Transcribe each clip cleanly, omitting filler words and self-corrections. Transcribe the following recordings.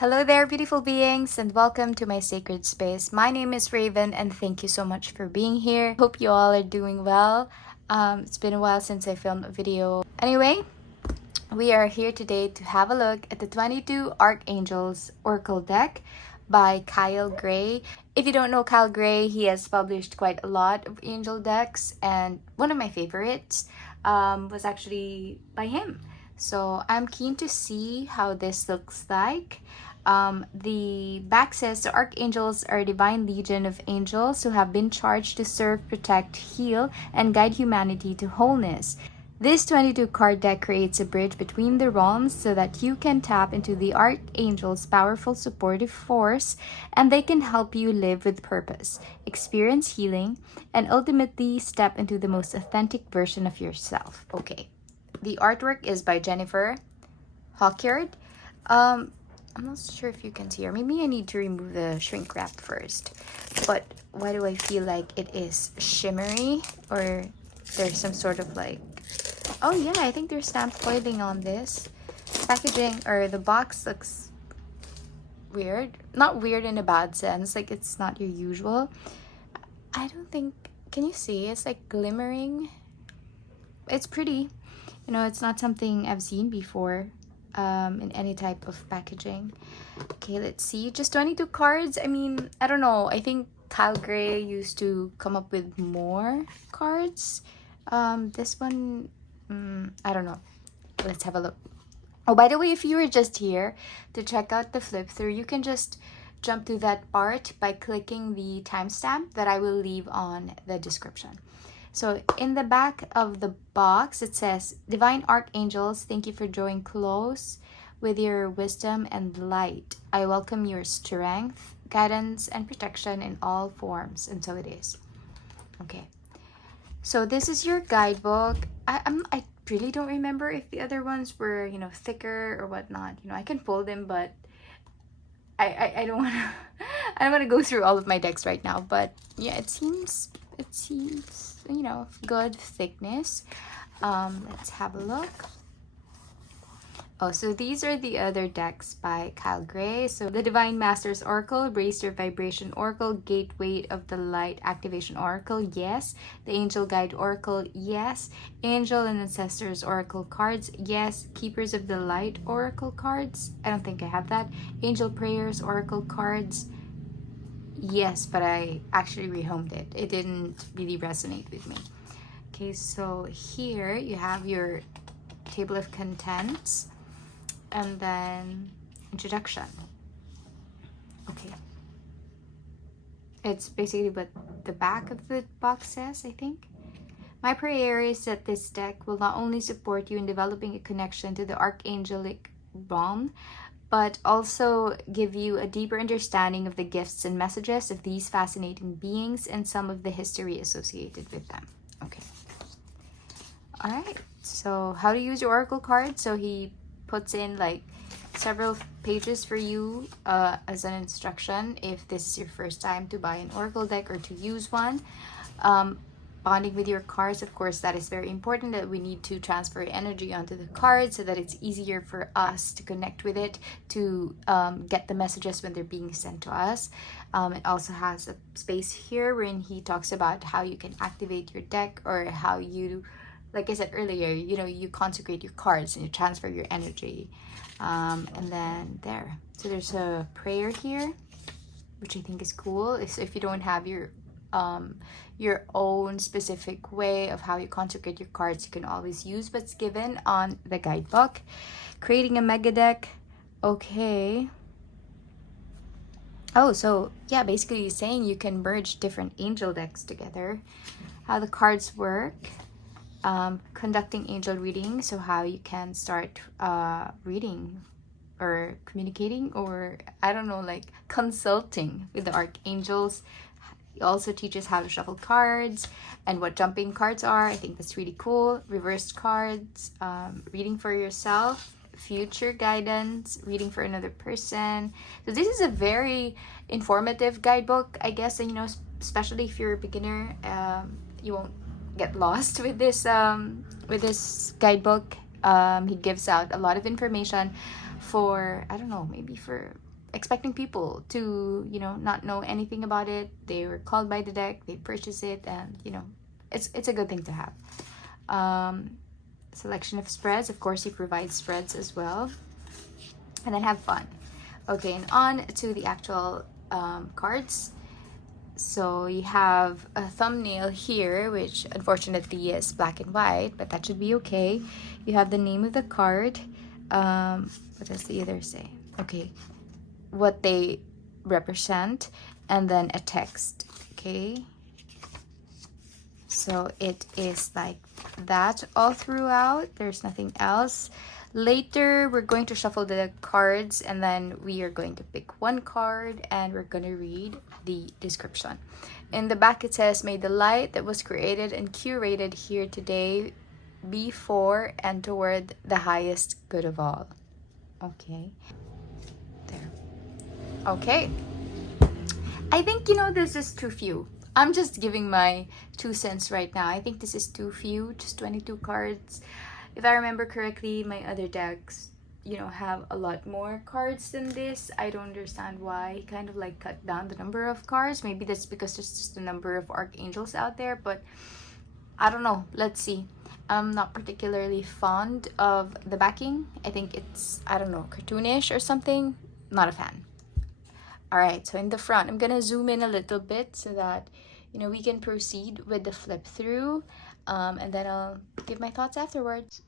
Hello there, beautiful beings, and welcome to my sacred space. My name is Raven, and thank you so much for being here. Hope you all are doing well. It's been a while since I filmed a video. Anyway, we are here today to have a look at the 22 Archangels Oracle deck by Kyle Gray. If you don't know Kyle Gray, he has published quite a lot of angel decks, and one of my favorites was actually by him. So I'm keen to see how this looks like. The back says the archangels are a divine legion of angels who have been charged to serve, protect, heal, and guide humanity to wholeness. This 22 card deck creates a bridge between the realms so that you can tap into the archangel's powerful supportive force, and they can help you live with purpose, experience healing, and ultimately step into the most authentic version of yourself. Okay, the artwork is by Jennifer Hawkyard. I'm not sure if you can see her. Maybe I need to remove the shrink wrap first. But why do I feel like it is shimmery? Or there's some sort of like... Oh yeah, I think there's stamp foiling on this. Packaging, or the box looks weird. Not weird in a bad sense. Like it's not your usual. I don't think... Can you see? It's like glimmering. It's pretty. You know, it's not something I've seen before. In any type of packaging. Okay, let's see. Just 22 cards. I mean, I don't know. I think Kyle Gray used to come up with more cards. This one, I don't know. Let's have a look. Oh, by the way, if you were just here to check out the flip through, you can just jump to that part by clicking the timestamp that I will leave on the description. So in the back of the box, it says, Divine Archangels, thank you for drawing close with your wisdom and light. I welcome your strength, guidance, and protection in all forms. And so it is. Okay. So this is your guidebook. I really don't remember if the other ones were, thicker or whatnot. I can pull them, but I don't want to... I don't want to go through all of my decks right now. But yeah, it seems good thickness. Let's have a look. Oh, so these are the other decks by Kyle Gray. So the Divine Masters Oracle, Raise Your Vibration Oracle, Gateway of the Light Activation Oracle, yes. The Angel Guide Oracle, yes. Angel and Ancestors Oracle cards, yes. Keepers of the Light Oracle cards, I don't think I have that. Angel Prayers Oracle cards, yes, but I actually rehomed it. It didn't really resonate with me. Okay, so here you have your table of contents and then introduction. Okay. It's basically what the back of the box says, I think. My prayer is that this deck will not only support you in developing a connection to the archangelic realm, but also give you a deeper understanding of the gifts and messages of these fascinating beings and some of the history associated with them. Okay. All right. So how to use your oracle card. So he puts in like several pages for you as an instruction if this is your first time to buy an oracle deck or to use one. Bonding with your cards, of course, that is very important, that we need to transfer energy onto the card so that it's easier for us to connect with it, to get the messages when they're being sent to us. It also has a space here wherein he talks about how you can activate your deck, or how you, like I said earlier, you consecrate your cards and you transfer your energy. And then there. So there's a prayer here, which I think is cool. So if you don't have your own specific way of how you consecrate your cards, you can always use what's given on the guidebook. Creating a mega deck. Okay. Oh, so yeah, basically he's saying you can merge different angel decks together. How the cards work. Conducting angel reading, so how you can start reading or communicating, or I don't know, like consulting with the archangels. He also teaches how to shuffle cards and what jumping cards are. I think that's really cool. Reversed cards, reading for yourself, future guidance, reading for another person. So this is a very informative guidebook, I guess. And especially if you're a beginner, you won't get lost with this guidebook. He gives out a lot of information for, I don't know, maybe for expecting people to, you know, not know anything about it. They were called by the deck, they purchase it, and you know, it's a good thing to have. Selection of spreads, of course he provides spreads as well, and then have fun. Okay, and on to the actual cards. So you have a thumbnail here, which unfortunately is black and white, but that should be okay. You have the name of the card. What does the other say? Okay, what they represent, and then a text. Okay, so it is like that all throughout. There's nothing else. Later we're going to shuffle the cards, and then we are going to pick one card and we're going to read the description. In the back it says, may the light that was created and curated here today be for and toward the highest good of all. Okay, there. Okay, I think, you know, this is too few. I'm just giving my 2 cents right now. I think this is too few, just 22 cards. If I remember correctly, my other decks, you know, have a lot more cards than this. I don't understand why he kind of like cut down the number of cards. Maybe that's because there's just a number of archangels out there, but I don't know. Let's see. I'm not particularly fond of the backing. I think it's, I don't know, cartoonish or something. Not a fan. All right, so in the front, I'm gonna zoom in a little bit so that, you know, we can proceed with the flip through, and then I'll give my thoughts afterwards.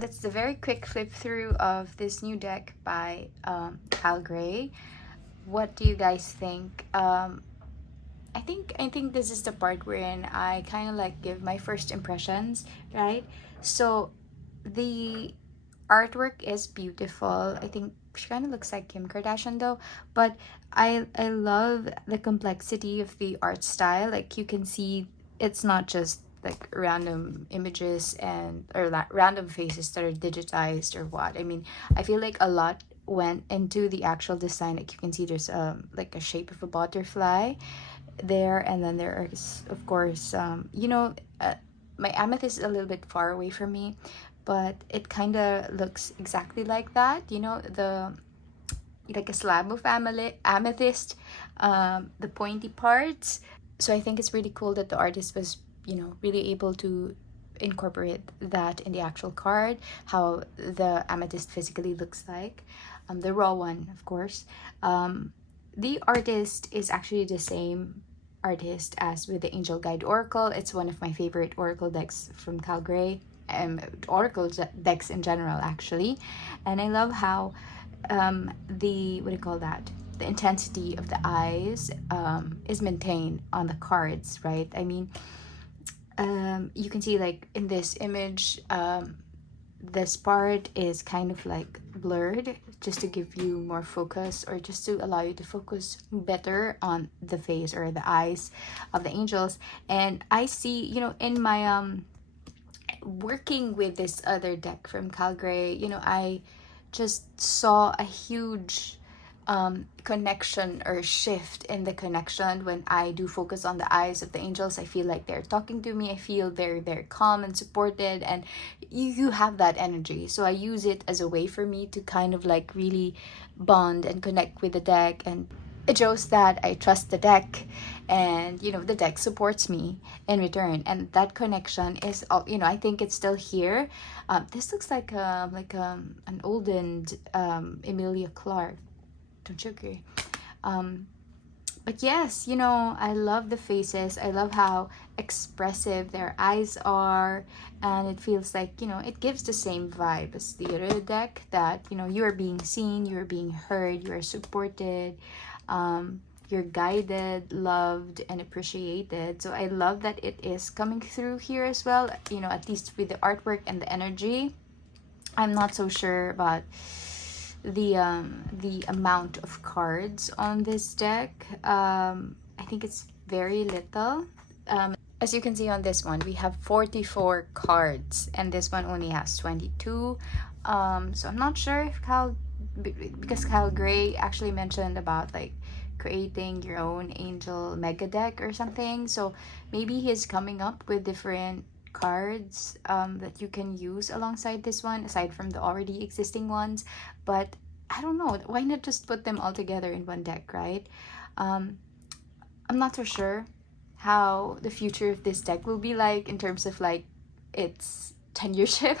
That's the very quick flip through of this new deck by Cal Gray. What do you guys think? I think this is the part wherein I kind of like give my first impressions, right? So the artwork is beautiful. I think she kind of looks like Kim Kardashian though, but I love the complexity of the art style. Like you can see it's not just like random images and random faces that are digitized or what. I mean, I feel like a lot went into the actual design. Like you can see there's like a shape of a butterfly there, and then there is of course you know, my amethyst is a little bit far away from me, but it kind of looks exactly like that, you know, the like a slab of amethyst, the pointy parts. So I think it's really cool that the artist was, you know, really able to incorporate that in the actual card, how the amethyst physically looks like, the raw one of course. The artist is actually the same artist as with the Angel Guide Oracle. It's one of my favorite Oracle decks from Cal Gray, Oracle decks in general actually. And I love how the, what do you call that, the intensity of the eyes is maintained on the cards, right? I mean, you can see like in this image, this part is kind of like blurred, just to give you more focus, or just to allow you to focus better on the face or the eyes of the angels. And I see, you know, in my working with this other deck from Calgary, you know, I just saw a huge connection or shift in the connection when I do focus on the eyes of the angels. I feel like they're talking to me. I feel very calm and supported, and you have that energy. So I use it as a way for me to kind of like really bond and connect with the deck, and it shows that I trust the deck, and you know, the deck supports me in return. And that connection is, you know, I think it's still here. This looks like an olden Emilia Clarke, don't you agree? But yes, you know, I love the faces. I love how expressive their eyes are, and it feels like, you know, it gives the same vibe as the other deck, that, you know, you are being seen, you are being heard, you are supported, you're guided, loved, and appreciated. So I love that it is coming through here as well, you know, at least with the artwork and the energy. I'm not so sure about the amount of cards on this deck. I think it's very little. As you can see on this one, we have 44 cards, and this one only has 22. So I'm not sure if because Kyle Gray actually mentioned about like creating your own angel mega deck or something. So maybe he's coming up with different cards that you can use alongside this one, aside from the already existing ones. But I don't know, why not just put them all together in one deck, right? I'm not so sure how the future of this deck will be like in terms of like its tenureship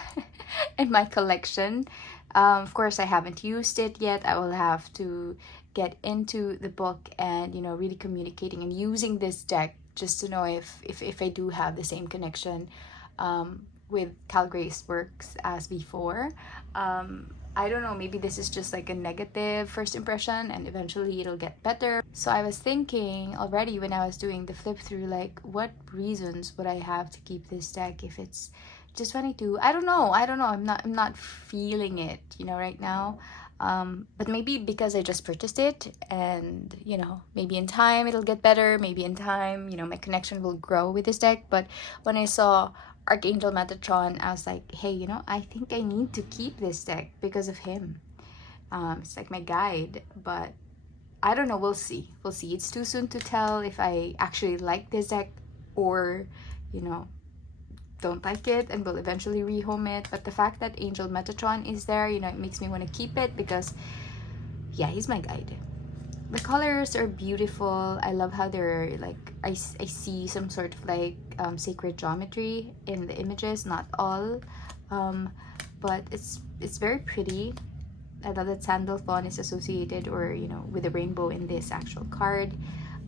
in my collection. Of course, I haven't used it yet. I will have to get into the book and, you know, really communicating and using this deck just to know if I do have the same connection with Calgrave's works as before. I don't know, maybe this is just like a negative first impression and eventually it'll get better. So I was thinking already when I was doing the flip through, like, what reasons would I have to keep this deck if it's just 22? I don't know. I'm not feeling it, you know, right now. But maybe because I just purchased it, and, you know, maybe in time it'll get better. Maybe in time, you know, my connection will grow with this deck. But when I saw Archangel Metatron, I was like, hey, you know, I think I need to keep this deck because of him. It's like my guide, but I don't know. We'll see. It's too soon to tell if I actually like this deck or, you know, don't like it and will eventually rehome it. But the fact that Angel Metatron is there, you know, it makes me want to keep it because, yeah, he's my guide. The colors are beautiful. I love how they're like, I see some sort of like sacred geometry in the images, not all, but it's very pretty. I love that Sandal Fawn is associated, or, you know, with a rainbow in this actual card.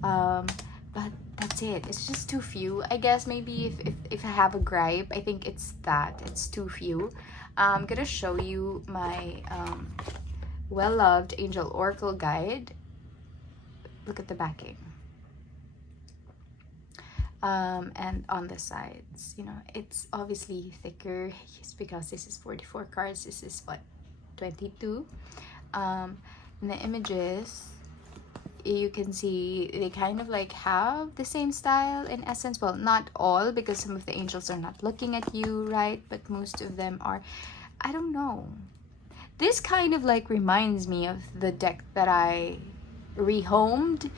But that's it. It's just too few. I guess maybe if I have a gripe, I think it's that. It's too few. I'm gonna show you my well-loved Angel Oracle guide. Look at the backing. And on the sides, you know, it's obviously thicker because this is 44 cards. This is what, 22. In the images, you can see they kind of like have the same style in essence. Well, not all, because some of the angels are not looking at you, right? But most of them are. I don't know. This kind of like reminds me of the deck that I rehomed,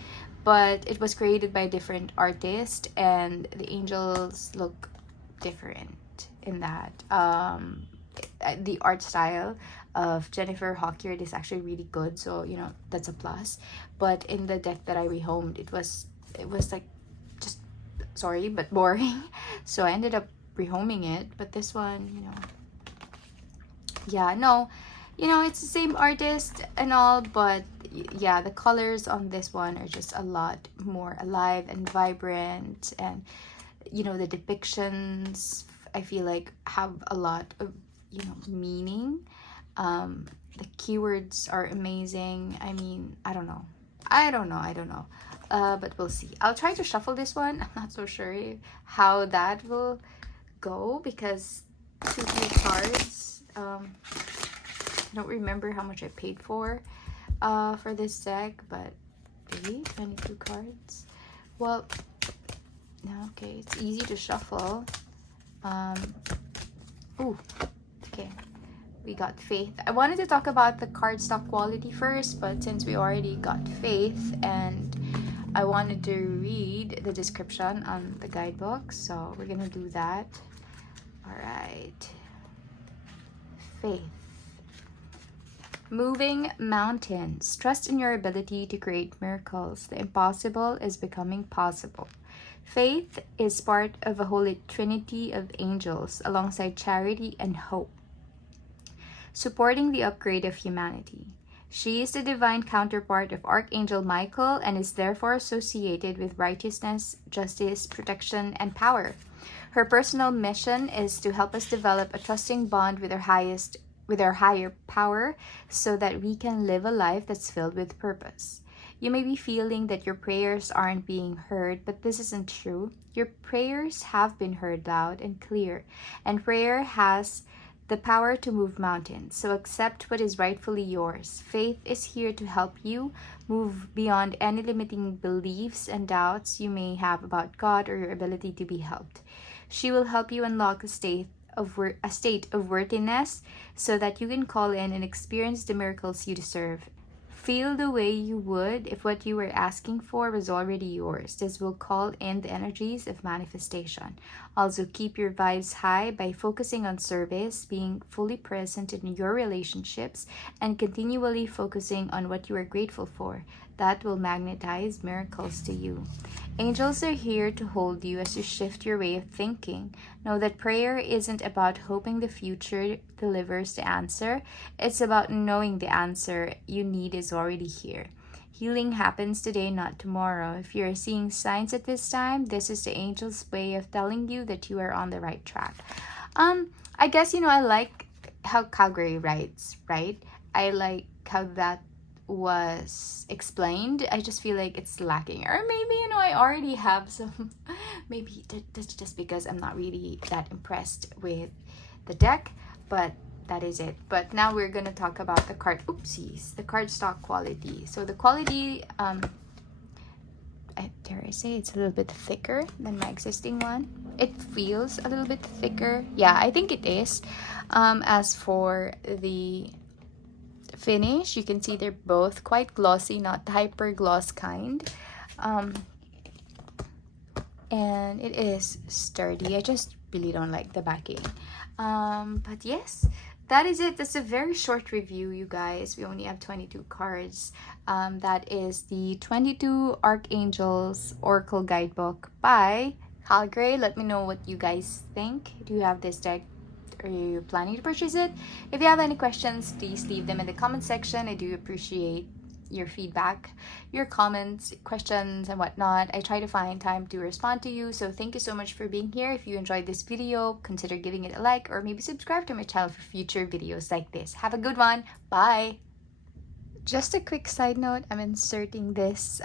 but it was created by a different artist and the angels look different in that. The art style of Jennifer Hawkyard is actually really good, so, you know, that's a plus. But in the deck that I rehomed, it was like, just, sorry, but boring. So I ended up rehoming it. But this one, you know, yeah, no, you know, it's the same artist and all, but yeah, the colors on this one are just a lot more alive and vibrant, and, you know, the depictions, I feel like, have a lot of, you know, meaning. The keywords are amazing. I mean, I don't know, but we'll see. I'll try to shuffle this one. I'm not so sure how that will go because too few cards. I don't remember how much I paid for this deck, but maybe 22 cards. Well, okay, it's easy to shuffle. Oh, okay. We got Faith. I wanted to talk about the cardstock quality first, but since we already got Faith and I wanted to read the description on the guidebook, so we're gonna do that. All right. Faith. Moving mountains. Trust in your ability to create miracles. The impossible is becoming possible. Faith is part of a holy trinity of angels alongside charity and hope, supporting the upgrade of humanity. She is the divine counterpart of Archangel Michael and is therefore associated with righteousness, justice, protection, and power. Her personal mission is to help us develop a trusting bond with our higher power so that we can live a life that's filled with purpose. You may be feeling that your prayers aren't being heard, but this isn't true. Your prayers have been heard loud and clear, and prayer has the power to move mountains. So accept what is rightfully yours. Faith is here to help you move beyond any limiting beliefs and doubts you may have about God or your ability to be helped. She will help you unlock a state of worthiness so that you can call in and experience the miracles you deserve. Feel the way you would if what you were asking for was already yours. This will call in the energies of manifestation. Also, keep your vibes high by focusing on service, being fully present in your relationships, and continually focusing on what you are grateful for. That will magnetize miracles to you. Angels are here to hold you as you shift your way of thinking. Know that prayer isn't about hoping the future delivers the answer. It's about knowing the answer you need is already here. Healing happens today, not tomorrow. If you're seeing signs at this time, this is the angel's way of telling you that you are on the right track. I guess, I like how Calgary writes, right? I like how that was explained. I just feel like it's lacking, or maybe I already have some. Maybe that's just because I'm not really that impressed with the deck, but that is it. But now we're gonna talk about the the cardstock quality. So the quality, dare I say, it's a little bit thicker than my existing one. It feels a little bit thicker. Yeah, I think it is. As for the finish, you can see they're both quite glossy, not the hyper gloss kind, and it is sturdy. I just really don't like the backing, but yes, that is it. That's a very short review, you guys. We only have 22 cards. That is the 22 Archangels Oracle Guidebook by Calgary. Let me know what you guys think. Do you have this deck? Are you planning to purchase it? If you have any questions, please leave them in the comment section. I do appreciate your feedback, your comments, questions, and whatnot. I try to find time to respond to you, so thank you so much for being here. If you enjoyed this video, consider giving it a like or maybe subscribe to my channel for future videos like this. Have a good one. Bye! Just a quick side note, I'm inserting this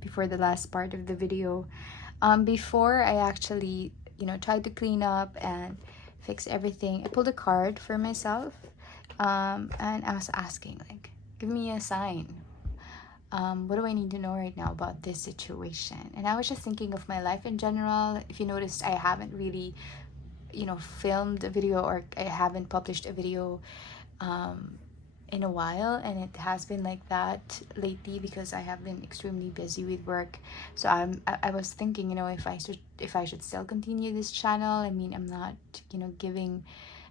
before the last part of the video. Before I actually, tried to clean up and fix everything, I pulled a card for myself, and I was asking, like, give me a sign. What do I need to know right now about this situation? And I was just thinking of my life in general. If you noticed, I haven't really, filmed a video, or I haven't published a video in a while, and it has been like that lately because I have been extremely busy with work. So I was thinking, if I should still continue this channel. I mean, I'm not giving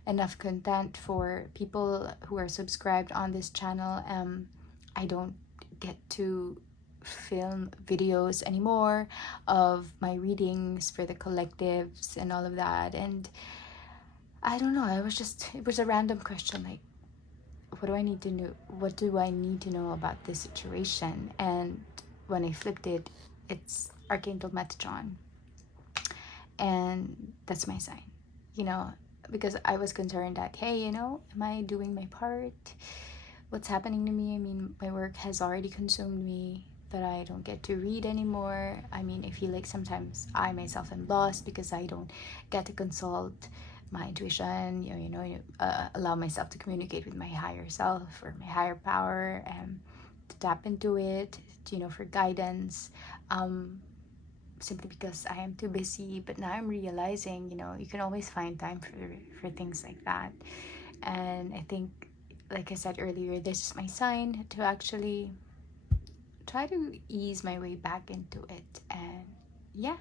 enough content for people who are subscribed on this channel. I don't get to film videos anymore of my readings for the collectives and all of that, and I don't know, it was a random question, like, what do I need to know about this situation? And when I flipped it, it's Archangel Metatron, and that's my sign, because I was concerned that, hey, am I doing my part? What's happening to me? I mean, my work has already consumed me, that I don't get to read anymore. I mean, I feel like sometimes I myself am lost because I don't get to consult my intuition, allow myself to communicate with my higher self or my higher power, and to tap into it, for guidance. Simply because I am too busy. But now I'm realizing, you can always find time for things like that. And I think, like I said earlier, this is my sign to actually try to ease my way back into it. And yeah,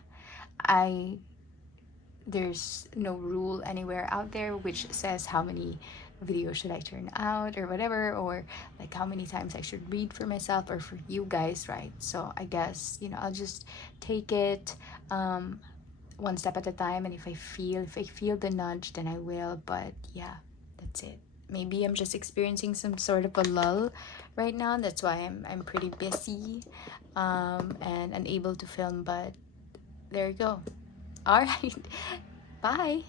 there's no rule anywhere out there which says how many videos should I turn out or whatever, or like how many times I should read for myself or for you guys, right? So I guess, I'll just take it one step at a time, and if I feel the nudge, then I will. But yeah, that's it. Maybe I'm just experiencing some sort of a lull right now. That's why I'm pretty busy and unable to film. But there you go. All right. Bye.